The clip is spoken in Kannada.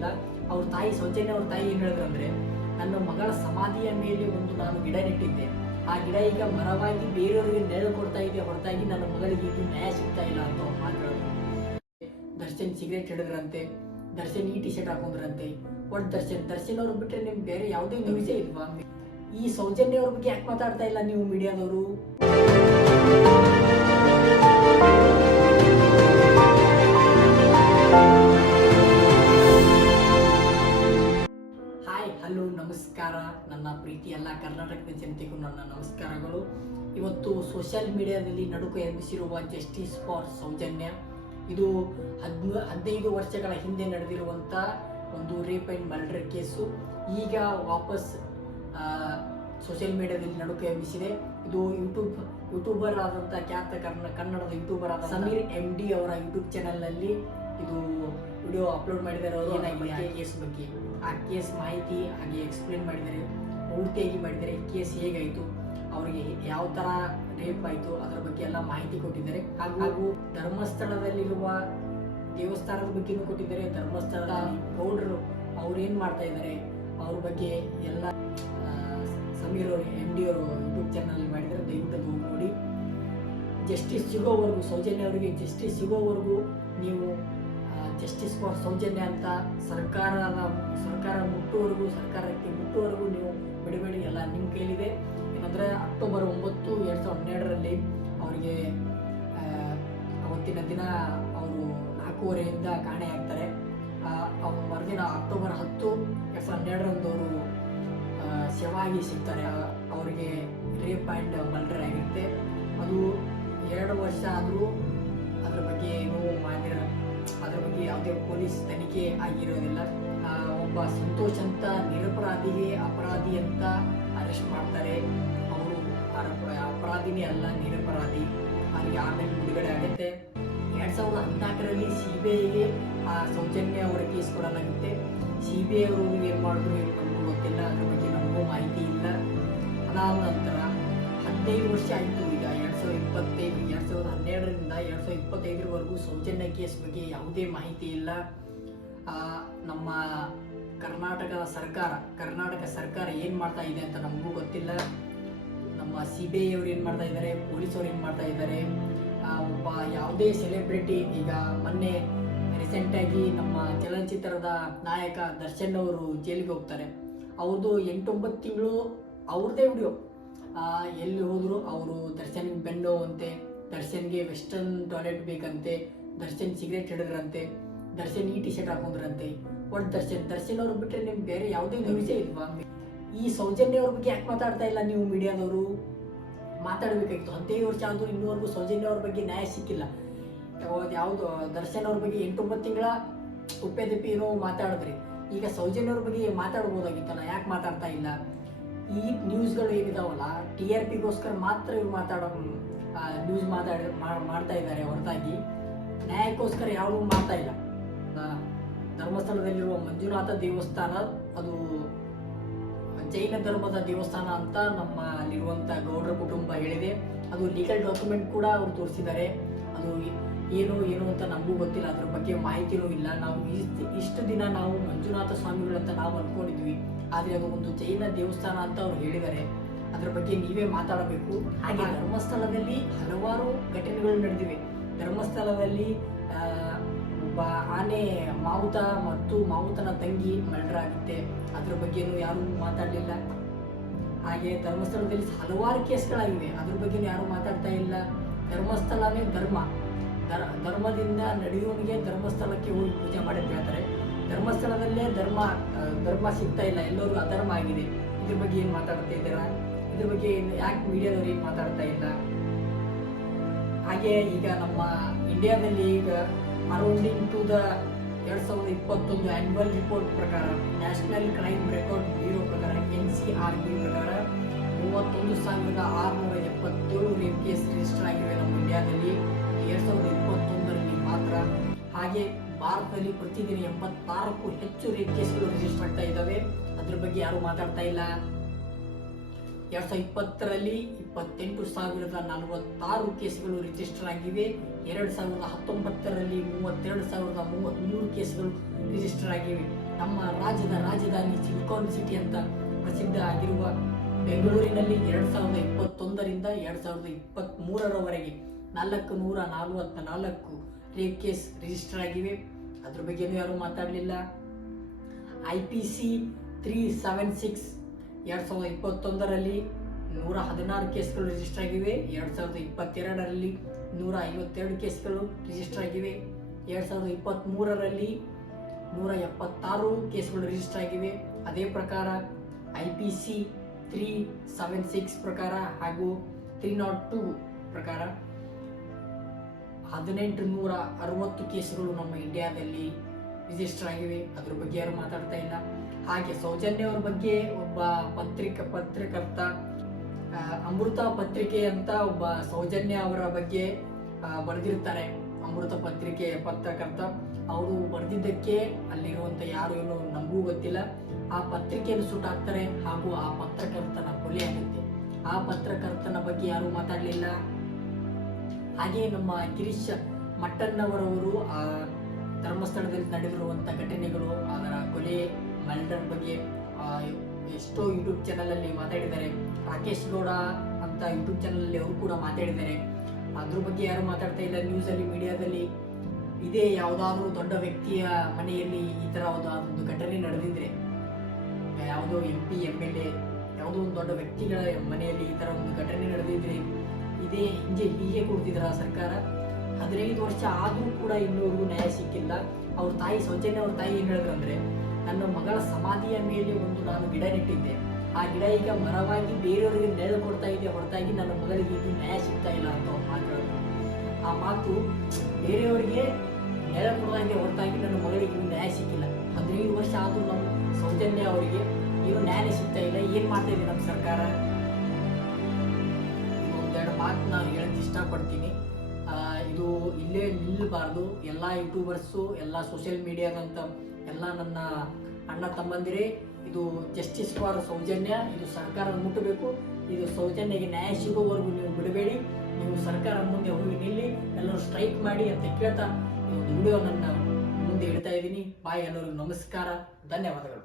ಇಲ್ಲ ಅವ್ರ ತಾಯಿ ಸೌಜನ್ಯ ಅವ್ರ ತಾಯಿ ಹೇಳಿದ್ರು ಅಂದ್ರೆ, ನನ್ನ ಮಗಳ ಸಮಾಧಿಯ ಮೇಲೆ ಒಂದು ನಾನು ಗಿಡ ನೆಟ್ಟಿದ್ದೆ. ಆ ಗಿಡ ಈಗ ಮರವಾಗಿ ಬೇರೆಯವರಿಗೆ ನೆರಳು ಕೊಡ್ತಾ ಇದೆ ಹೊರತಾಗಿ ನನ್ನ ಮಗಳಿಗೆ ಇದು ನ್ಯಾಯ ಸಿಗ್ತಾ ಇಲ್ಲ ಅಂತ ದರ್ಶನ್ ಸಿಗರೇಟ್ ಹಿಡಿದ್ರಂತೆ, ದರ್ಶನ್ ಈ ಟಿ ಶರ್ಟ್ ಹಾಕೊಂಡ್ರಂತೆ. ಒಟ್ಟು ದರ್ಶನ್ ದರ್ಶನ್ ಅವ್ರು ಬಿಟ್ರೆ ನಿಮ್ಗೆ ಬೇರೆ ಯಾವುದೇ ನ್ಯೂಸೇ ಇಲ್ವಾ? ಈ ಸೌಜನ್ಯ ಅವ್ರ ಬಗ್ಗೆ ಯಾಕೆ ಮಾತಾಡ್ತಾ ಇಲ್ಲ ನೀವು ಮೀಡಿಯಾದವರು? ನಮಸ್ಕಾರ. ನನ್ನ ಪ್ರೀತಿ ಎಲ್ಲ ಕರ್ನಾಟಕದ ಜನತೆಗೂ ನನ್ನ ನಮಸ್ಕಾರಗಳು. ಇವತ್ತು ಸೋಷಿಯಲ್ ಮೀಡಿಯಾದಲ್ಲಿ ನಡುಕ ಎಬ್ಬಿಸಿರುವ ಜಸ್ಟಿಸ್ ಫಾರ್ ಸೌಜನ್ಯ. ಇದು ಹದ್ನ ಹದಿನೈದು ವರ್ಷಗಳ ಹಿಂದೆ ನಡೆದಿರುವಂಥ ಒಂದು ರೇಪ್ ಆ್ಯಂಡ್ ಮರ್ಡರ್ ಕೇಸು. ಈಗ ವಾಪಸ್ ಸೋಷಿಯಲ್ ಮೀಡಿಯಾದಲ್ಲಿ ನಡುಕ ಎಬ್ಬಿಸಿದೆ ಇದು ಯೂಟ್ಯೂಬ್ ಯೂಟ್ಯೂಬರ್ ಆದಂಥ ಖ್ಯಾತ ಕರ್ನ ಕನ್ನಡದ ಯೂಟ್ಯೂಬರ್ ಆದ ಸಮೀರ್ ಎಂ ಡಿ ಅವರ ಯೂಟ್ಯೂಬ್ ಚಾನಲ್ನಲ್ಲಿ ಇದು ವಿಡಿಯೋ ಅಪ್ಲೋಡ್ ಮಾಡಿದಾರೆ ಅವರು ಏನಾಗಿದೆ ಆ ಕೇಸ್ ಬಗ್ಗೆ. ಆ ಕೇಸ್ ಮಾಹಿತಿ ಹಾಗೆ ಎಕ್ಸ್ಪ್ಲೇನ್ ಮಾಡಿದ್ದಾರೆ ಪೂರ್ತಿಯಾಗಿ ಮಾಡಿದ್ದಾರೆ. ಕೇಸ್ ಹೇಗಾಯಿತು ಅವರಿಗೆ ಯಾವ ಥರ ರೇಪ್ ಆಯಿತು ಅದರ ಬಗ್ಗೆ ಎಲ್ಲ ಮಾಹಿತಿ ಕೊಟ್ಟಿದ್ದಾರೆ. ಹಾಗೂ ಧರ್ಮಸ್ಥಳದಲ್ಲಿರುವ ದೇವಸ್ಥಾನದ ಬಗ್ಗೆನೂ ಕೊಟ್ಟಿದ್ದಾರೆ. ಧರ್ಮಸ್ಥಳದ ಗೌಡ್ರು ಅವ್ರೇನು ಏನು ಮಾಡ್ತಾ ಇದ್ದಾರೆ ಅವ್ರ ಬಗ್ಗೆ ಎಲ್ಲ ಸಮೀರ್ ಅವರು ಎಂ ಡಿ ಅವರು ಯೂಟ್ಯೂಬ್ ಚಾನಲ್ ಮಾಡಿದ್ದಾರೆ. ದಯವಿಟ್ಟು ಅದು ನೋಡಿ. ಜಸ್ಟಿಸ್ ಸಿಗೋವರೆಗೂ ಸೌಜನ್ಯ ಅವರಿಗೆ ಜಸ್ಟಿಸ್ ಸಿಗೋವರೆಗೂ ನೀವು ಜಸ್ಟಿಸ್ ಫಾರ್ ಸೌಜನ್ಯ ಅಂತ ಸರ್ಕಾರದ ಸರ್ಕಾರ ಮುಟ್ಟುವರೆಗೂ ಸರ್ಕಾರಕ್ಕೆ ಮುಟ್ಟುವರೆಗೂ ನೀವು ಬಿಡಬೇಡಿ ಎಲ್ಲ ನಿಮ್ಮ ಕೈಲಿದೆ. ಏನಂದರೆ ಅಕ್ಟೋಬರ್ ಒಂಬತ್ತು ಎರಡು ಸಾವಿರದ ಹನ್ನೆರಡರಲ್ಲಿ ಅವರಿಗೆ ಅವತ್ತಿನ ದಿನ ಅವರು ನಾಲ್ಕೂವರೆಯಿಂದ ಕಾಣೆ ಆಗ್ತಾರೆ ಆ, ಅವ್ರು ಮರುದಿನ ಅಕ್ಟೋಬರ್ ಹತ್ತು ಎರಡು ಸಾವಿರದ ಹನ್ನೆರಡರಂದು ಅವರು ಶವಾಗಿ ಸಿಗ್ತಾರೆ. ಅವರಿಗೆ ರೇಪ್ ಆ್ಯಂಡ್ ಮರ್ಡರ್ ಆಗಿರುತ್ತೆ. ಅದು ಎರಡು ವರ್ಷ ಆದರೂ ಅದ್ರ ಬಗ್ಗೆ ಏನೂ ಮಾಡಿರ ಅದ್ರ ಬಗ್ಗೆ ಯಾವುದೇ ಪೊಲೀಸ್ ತನಿಖೆ ಆಗಿರೋದಿಲ್ಲ. ಒಬ್ಬ ಸಂತೋಷ್ ಅಂತ ನಿರಪರಾಧಿಗೆ ಅಪರಾಧಿ ಅಂತ ಅರೆಸ್ಟ್ ಮಾಡ್ತಾರೆ. ಅವರು ಅಪರಾಧಿನೇ ಅಲ್ಲ, ನಿರಪರಾಧಿ. ಅವರಿಗೆ ಆಮೇಲೆ ಬಿಡುಗಡೆ ಆಗುತ್ತೆ. ಎರಡ್ ಸಾವಿರದ ಹದಿನಾಲ್ಕರಲ್ಲಿ ಸಿ ಬಿ ಐಗೆ ಆ ಸೌಜನ್ಯ ಅವರ ಕೇಸ್ ಕೊಡಲಾಗುತ್ತೆ. ಸಿ ಬಿ ಐ ಅವರು ಏನು ಮಾಡಿದ್ರು, ಏನು ನಮಗೂ ಗೊತ್ತಿಲ್ಲ. ಅದ್ರ ಬಗ್ಗೆ ನಮಗೂ ಮಾಹಿತಿ ಇಲ್ಲ. ಅದಾದ ನಂತರ ಹದಿನೈದು ವರ್ಷ ಆಯಿತು ಈಗ ಎರಡು ಸಾವಿರದ ಇಪ್ಪತ್ತೈದು, ಎರಡು ಸಾವಿರದ ಹನ್ನೆರಡರಿಂದ ಎರಡು ಸಾವಿರದ ಇಪ್ಪತ್ತೈದರವರೆಗೂ ಸೌಜನ್ಯ ಕೇಸ್ ಬಗ್ಗೆ ಯಾವುದೇ ಮಾಹಿತಿ ಇಲ್ಲ. ನಮ್ಮ ಕರ್ನಾಟಕ ಸರ್ಕಾರ ಕರ್ನಾಟಕ ಸರ್ಕಾರ ಏನು ಮಾಡ್ತಾ ಇದೆ ಅಂತ ನಮಗೂ ಗೊತ್ತಿಲ್ಲ. ನಮ್ಮ ಸಿ ಬಿ ಐ ಅವ್ರು ಏನು ಮಾಡ್ತಾ ಇದ್ದಾರೆ ಪೊಲೀಸವ್ರು ಏನು ಮಾಡ್ತಾ ಇದ್ದಾರೆ ಒಬ್ಬ ಯಾವುದೇ ಸೆಲೆಬ್ರಿಟಿ, ಈಗ ಮೊನ್ನೆ ರೀಸೆಂಟಾಗಿ ನಮ್ಮ ಚಲನಚಿತ್ರದ ನಾಯಕ ದರ್ಶನ್ ಅವರು ಜೈಲಿಗೆ ಹೋಗ್ತಾರೆ. ಅವ್ರದ್ದು ಎಂಟೊಂಬತ್ತು ತಿಂಗಳು ಅವ್ರದ್ದೇ ವಿಡಿಯೋ. ಎಲ್ಲಿ ಹೋದ್ರು ಅವರು ದರ್ಶನ್ಗೆ ಬೆನ್ನು ಅಂತೆ, ದರ್ಶನ್ಗೆ ವೆಸ್ಟರ್ನ್ ಟಾಯ್ಲೆಟ್ ಬೇಕಂತೆ, ದರ್ಶನ್ ಸಿಗರೇಟ್ ಹಿಡಿದ್ರಂತೆ, ದರ್ಶನ್ ಈ ಟಿ ಶರ್ಟ್ ಹಾಕೊಂಡ್ರಂತೆ. ಒಟ್ಟು ದರ್ಶನ್ ದರ್ಶನ್ ಅವ್ರು ಬಿಟ್ಟರೆ ನಿಮ್ಗೆ ಬೇರೆ ಯಾವುದೇ ವಿಷಯ ಇಲ್ವಾ? ಈ ಸೌಜನ್ಯ ಅವ್ರ ಬಗ್ಗೆ ಯಾಕೆ ಮಾತಾಡ್ತಾ ಇಲ್ಲ ನೀವು ಮೀಡಿಯಾದವರು? ಮಾತಾಡಬೇಕಾಗಿತ್ತು. ಹದಿನೈದು ವರ್ಷ ಆದರೂ ಇನ್ನೂವರೆಗೂ ಸೌಜನ್ಯ ಅವ್ರ ಬಗ್ಗೆ ನ್ಯಾಯ ಸಿಕ್ಕಿಲ್ಲ. ಯಾವ್ದು ದರ್ಶನ್ ಅವ್ರ ಬಗ್ಗೆ ಎಂಟೊಂಬತ್ತು ತಿಂಗಳ ಉಪ್ಪೆ ದಿಪ್ಪಿ ಏನೋ ಮಾತಾಡಿದ್ರಿ. ಈಗ ಸೌಜನ್ಯ ಅವ್ರ ಬಗ್ಗೆ ಮಾತಾಡ್ಬೋದಾಗಿತ್ತಲ್ಲ, ಯಾಕೆ ಮಾತಾಡ್ತಾ ಇಲ್ಲ? ಈ ನ್ಯೂಸ್ಗಳು ಏನಿದಾವಲ್ಲ, ಟಿ ಆರ್ ಪಿಗೋಸ್ಕರ ಮಾತ್ರ ಇವ್ರು ಮಾತಾಡೋ ನ್ಯೂಸ್ ಮಾತಾಡ ಮಾಡ್ತಾ ಇದ್ದಾರೆ ಹೊರತಾಗಿ. ನ್ಯಾಯಕ್ಕೋಸ್ಕರ ಯಾರೂ ಮಾಡ್ತಾ ಇಲ್ಲ. ಧರ್ಮಸ್ಥಳದಲ್ಲಿರುವ ಮಂಜುನಾಥ ದೇವಸ್ಥಾನ, ಅದು ಜೈನ ಧರ್ಮದ ದೇವಸ್ಥಾನ ಅಂತ ನಮ್ಮ ಅಲ್ಲಿರುವಂಥ ಗೌಡ್ರ ಕುಟುಂಬ ಹೇಳಿದೆ. ಅದು ಲೀಗಲ್ ಡಾಕ್ಯುಮೆಂಟ್ ಕೂಡ ಅವರು ತೋರಿಸಿದ್ದಾರೆ. ಅದು ಏನು ಏನು ಅಂತ ನಮಗೂ ಗೊತ್ತಿಲ್ಲ. ಅದ್ರ ಬಗ್ಗೆ ಮಾಹಿತಿನೂ ಇಲ್ಲ. ನಾವು ಇಷ್ಟು ದಿನ ನಾವು ಮಂಜುನಾಥ ಸ್ವಾಮಿಗಳು ಅಂತ ನಾವು ಅನ್ಕೊಂಡಿದ್ವಿ. ಆದರೆ ಅದು ಒಂದು ಜೈನ ದೇವಸ್ಥಾನ ಅಂತ ಅವ್ರು ಹೇಳಿದ್ದಾರೆ ಅದ್ರ ಬಗ್ಗೆ ನೀವೇ ಮಾತಾಡಬೇಕು. ಹಾಗೆ. ಧರ್ಮಸ್ಥಳದಲ್ಲಿ ಹಲವಾರು ಘಟನೆಗಳು ನಡೆದಿವೆ. ಧರ್ಮಸ್ಥಳದಲ್ಲಿ ಆ, ಒಬ್ಬ ಆನೆ ಮಾವುತ ಮತ್ತು ಮಾವುತನ ತಂಗಿ ಮರ್ಡರ್ ಆಗುತ್ತೆ. ಅದ್ರ ಬಗ್ಗೆನೂ ಯಾರೂ ಮಾತಾಡಲಿಲ್ಲ. ಹಾಗೆ ಧರ್ಮಸ್ಥಳದಲ್ಲಿ ಹಲವಾರು ಕೇಸ್ಗಳಾಗಿವೆ. ಅದ್ರ ಬಗ್ಗೆ ಯಾರೂ ಮಾತಾಡ್ತಾ ಇಲ್ಲ. ಧರ್ಮಸ್ಥಳನೇ ಧರ್ಮ. ಧರ್ಮದಿಂದ ನಡೆಯುವವನಿಗೆ ಧರ್ಮಸ್ಥಳಕ್ಕೆ ಹೋಗಿ ಪೂಜೆ ಮಾಡಿ ಅಂತ ಹೇಳ್ತಾರೆ ಧರ್ಮಸ್ಥಳದಲ್ಲೇ ಧರ್ಮ ಧರ್ಮ ಸಿಗ್ತಾ ಇಲ್ಲ ಎಲ್ಲರೂ ಅಧರ್ಮ ಆಗಿದೆ. ಇದ್ರ ಬಗ್ಗೆ ಏನು ಮಾತಾಡ್ತಾ ಇದ್ದೀರಾ? ಇದ್ರ ಬಗ್ಗೆ ಯಾಕೆ ಮೀಡಿಯಾದವ್ರು ಏನು ಮಾತಾಡ್ತಾ ಇಲ್ಲ? ಹಾಗೆ ಈಗ ನಮ್ಮ ಇಂಡಿಯಾದಲ್ಲಿ ಈಗ ಅರೌಂಡಿಂಗ್ ಟು ದ ಎರಡ್ ಸಾವಿರದ ಇಪ್ಪತ್ತೊಂದು ಆನ್ಯುವಲ್ ರಿಪೋರ್ಟ್ ಪ್ರಕಾರ ನ್ಯಾಷನಲ್ ಕ್ರೈಮ್ ರೆಕಾರ್ಡ್ ಬ್ಯೂರೋ ಪ್ರಕಾರ ಎನ್ ಸಿ ಆರ್ ಬಿ ಪ್ರಕಾರ ಮೂವತ್ತೊಂದು ಸಾವಿರದ ಆರುನೂರ ಎಪ್ಪತ್ತೇಳು ರೇಪ್ ಕೇಸ್ ರಿಜಿಸ್ಟರ್ ಆಗಿವೆ ನಮ್ಮ ಇಂಡಿಯಾದಲ್ಲಿ. ಎರಡ್ ಸಾವಿರದ ಇಪ್ಪತ್ತೊಂದರಲ್ಲಿ ಮಾತ್ರ ಹಾಗೆ ಭಾರತದಲ್ಲಿ ಪ್ರತಿದಿನ ಎಂಬತ್ತಾರಕ್ಕೂ ಹೆಚ್ಚು ರೇಪ್ ಕೇಸ್ಗಳು ರಿಜಿಸ್ಟರ್ ಆಗ್ತಾ ಇದ್ದಾವೆ. ಅದ್ರ ಬಗ್ಗೆ ಯಾರು ಮಾತಾಡ್ತಾ ಇಲ್ಲ. ಎರಡ್ ಸಾವಿರದ ಇಪ್ಪತ್ತರಲ್ಲಿ ಇಪ್ಪತ್ತೆಂಟು ಸಾವಿರದ ನಲವತ್ತಾರು ಕೇಸ್ಗಳು ರಿಜಿಸ್ಟರ್ ಆಗಿವೆ. ಎರಡ್ ಸಾವಿರದ ಹತ್ತೊಂಬತ್ತರಲ್ಲಿ ಮೂವತ್ತೆರಡು ಸಾವಿರದ ಮೂವತ್ತ್ಮೂರು ಕೇಸ್ಗಳು ರಿಜಿಸ್ಟರ್ ಆಗಿವೆ. ನಮ್ಮ ರಾಜ್ಯದ ರಾಜಧಾನಿ ಸಿಲಿಕಾನ್ ಸಿಟಿ ಅಂತ ಪ್ರಸಿದ್ಧ ಆಗಿರುವ ಬೆಂಗಳೂರಿನಲ್ಲಿ ಎರಡ್ ಸಾವಿರದ ಇಪ್ಪತ್ತೊಂದರಿಂದ ಎರಡ್ ಸಾವಿರದ ಇಪ್ಪತ್ತ್ ಮೂರರವರೆಗೆ ನಾಲ್ಕು ನೂರ ನಲವತ್ತ ನಾಲ್ಕು ರೇಪ್ ಕೇಸ್ ರಿಜಿಸ್ಟರ್ ಆಗಿವೆ. ಅದ್ರ ಬಗ್ಗೆನೂ ಯಾರೂ ಮಾತಾಡಲಿಲ್ಲ. I P C three seven six ಎರಡು ಸಾವಿರದ ಇಪ್ಪತ್ತೊಂದರಲ್ಲಿ ನೂರ ಹದಿನಾರು ಕೇಸ್ಗಳು ರಿಜಿಸ್ಟರ್ ಆಗಿವೆ. ಎರಡು ಸಾವಿರದ ಇಪ್ಪತ್ತೆರಡರಲ್ಲಿ ನೂರ ಐವತ್ತೆರಡು ಕೇಸ್ಗಳು ರಿಜಿಸ್ಟರ್ ಆಗಿವೆ. ಎರಡು ಸಾವಿರದ ಇಪ್ಪತ್ತ್ಮೂರರಲ್ಲಿ ನೂರ ಎಪ್ಪತ್ತಾರು ಕೇಸ್ಗಳು ರಿಜಿಸ್ಟರ್ ಆಗಿವೆ. ಅದೇ ಪ್ರಕಾರ I P C three seven six ಪ್ರಕಾರ ಹಾಗೂ ತ್ರೀ ನಾಟ್ ಟೂ ಪ್ರಕಾರ ಹದಿನೆಂಟು ನೂರ ಅರವತ್ತು ಕೇಸುಗಳು ನಮ್ಮ ಇಂಡಿಯಾದಲ್ಲಿ ರಿಜಿಸ್ಟರ್ ಆಗಿವೆ. ಅದ್ರ ಬಗ್ಗೆ ಯಾರು ಮಾತಾಡ್ತಾ ಇಲ್ಲ. ಹಾಗೆ ಸೌಜನ್ಯ ಅವ್ರ ಬಗ್ಗೆ ಒಬ್ಬ ಪತ್ರಿಕ ಪತ್ರಕರ್ತ ಅಮೃತ ಪತ್ರಿಕೆ ಅಂತ ಒಬ್ಬ ಸೌಜನ್ಯ ಅವರ ಬಗ್ಗೆ ಬರೆದಿರ್ತಾರೆ. ಅಮೃತ ಪತ್ರಿಕೆ ಪತ್ರಕರ್ತ. ಅವರು ಬರೆದಿದ್ದಕ್ಕೆ ಅಲ್ಲಿರುವಂತ ಯಾರು ಏನು ನಮಗೂ ಗೊತ್ತಿಲ್ಲ. ಆ ಪತ್ರಿಕೆಯನ್ನು ಸುಟ್ಟಾಕ್ತಾರೆ ಹಾಗೂ ಆ ಪತ್ರಕರ್ತನ ಕೊಲೆ ಆಗುತ್ತೆ. ಆ ಪತ್ರಕರ್ತನ ಬಗ್ಗೆ ಯಾರು ಮಾತಾಡಲಿಲ್ಲ. ಹಾಗೆ ನಮ್ಮ ಗಿರೀಶ್ ಮಟ್ಟಣ್ಣವರವರು ಆ ಧರ್ಮಸ್ಥಳದಲ್ಲಿ ನಡೆದಿರುವಂಥ ಘಟನೆಗಳು, ಅದರ ಕೊಲೆ ಮಲ್ಡರ್ ಬಗ್ಗೆ ಎಷ್ಟೋ ಯೂಟ್ಯೂಬ್ ಚಾನಲಲ್ಲಿ ಮಾತಾಡಿದ್ದಾರೆ. ರಾಕೇಶ್ ಗೌಡ ಅಂತ ಯೂಟ್ಯೂಬ್ ಚಾನಲಲ್ಲಿ ಅವರು ಕೂಡ ಮಾತಾಡಿದ್ದಾರೆ. ಅದ್ರ ಬಗ್ಗೆ ಯಾರು ಮಾತಾಡ್ತಾ ಇಲ್ಲ ನ್ಯೂಸಲ್ಲಿ ಮೀಡಿಯಾದಲ್ಲಿ ಇದೇ ಯಾವುದಾದ್ರೂ ದೊಡ್ಡ ವ್ಯಕ್ತಿಯ ಮನೆಯಲ್ಲಿ ಈ ಥರ ಒಂದು ಘಟನೆ ನಡೆದಿದ್ರೆ, ಯಾವುದೋ M P M L A ಯಾವುದೋ ಒಂದು ದೊಡ್ಡ ವ್ಯಕ್ತಿಗಳ ಮನೆಯಲ್ಲಿ ಈ ಥರ ಒಂದು ಘಟನೆ ನಡೆದಿದ್ರೆ ಇದೇ, ಹಿಂಗೆ ಹೀಗೆ ಕೊಡ್ತಿದ್ರ ಸರ್ಕಾರ. ಹದಿನೈದು ವರ್ಷ ಆದರೂ ಕೂಡ ಇನ್ನೂ ನ್ಯಾಯ ಸಿಕ್ಕಿಲ್ಲ. ಅವ್ರ ತಾಯಿ ಸೌಜನ್ಯ ಅವ್ರ ತಾಯಿ ಏನು ಹೇಳಿದ್ರು ಅಂದ್ರೆ ನನ್ನ ಮಗಳ ಸಮಾಧಿಯ ಮೇಲೆ ಒಂದು ನಾನು ಗಿಡ ನೆಟ್ಟಿದ್ದೆ. ಆ ಗಿಡ ಈಗ ಮರವಾಗಿ ಬೇರೆಯವರಿಗೆ ನೆರಳು ಕೊಡ್ತಾ ಇದೆ, ಹೊರತಾಗಿ ನನ್ನ ಮಗಳಿಗೆ ಇದು ನ್ಯಾಯ ಸಿಗ್ತಾ ಇಲ್ಲ ಅಂತ ಅವ್ರು ಮಾತು ಆ ಮಾತು ಬೇರೆಯವರಿಗೆ ನೆರಳು ಕೊಡ್ತಾಂಗೆ ಹೊರತಾಗಿ ನನ್ನ ಮಗಳಿಗೆ ಇದು ನ್ಯಾಯ ಸಿಕ್ಕಿಲ್ಲ. ಹದಿನೈದು ವರ್ಷ ಆದರೂ ನಮ್ಮ ಸೌಜನ್ಯ ಅವರಿಗೆ ಏನು ನ್ಯಾಯ ಸಿಗ್ತಾ ಇಲ್ಲ. ಏನು ಮಾಡ್ತಾ ಇದೆ ನಮ್ಮ ಸರ್ಕಾರ? ಒಂದೆರಡು ಮಾತು ನಾನು ಹೇಳಕ್ಕೆ ಇಷ್ಟಪಡ್ತೀನಿ. ಇದು ಇಲ್ಲೇ ನಿಲ್ಲಬಾರ್ದು ಎಲ್ಲ ಯೂಟ್ಯೂಬರ್ಸು, ಎಲ್ಲ ಸೋಷಿಯಲ್ ಮೀಡಿಯಾದಂತ ಎಲ್ಲ ನನ್ನ ಅಣ್ಣ ತಮ್ಮಂದಿರೇ, ಇದು ಜಸ್ಟಿಸ್ ಫಾರ್ ಸೌಜನ್ಯ, ಇದು ಸರ್ಕಾರ ಮುಟ್ಟಬೇಕು ಇದು ಸೌಜನ್ಯಗೆ ನ್ಯಾಯ ಸಿಗೋವರೆಗೂ ನೀವು ಬಿಡಬೇಡಿ. ನೀವು ಸರ್ಕಾರ ಮುಂದೆ ಹೋಗಿ ನಿಲ್ಲಿ, ಎಲ್ಲರೂ ಸ್ಟ್ರೈಕ್ ಮಾಡಿ ಅಂತ ಕೇಳ್ತಾ ಒಂದು ವಿಡಿಯೋ ನನ್ನ ಮುಂದೆ ಇಡ್ತಾ ಇದ್ದೀನಿ. ಬಾಯ್ ಎಲ್ಲರಿಗೂ ನಮಸ್ಕಾರ. ಧನ್ಯವಾದಗಳು.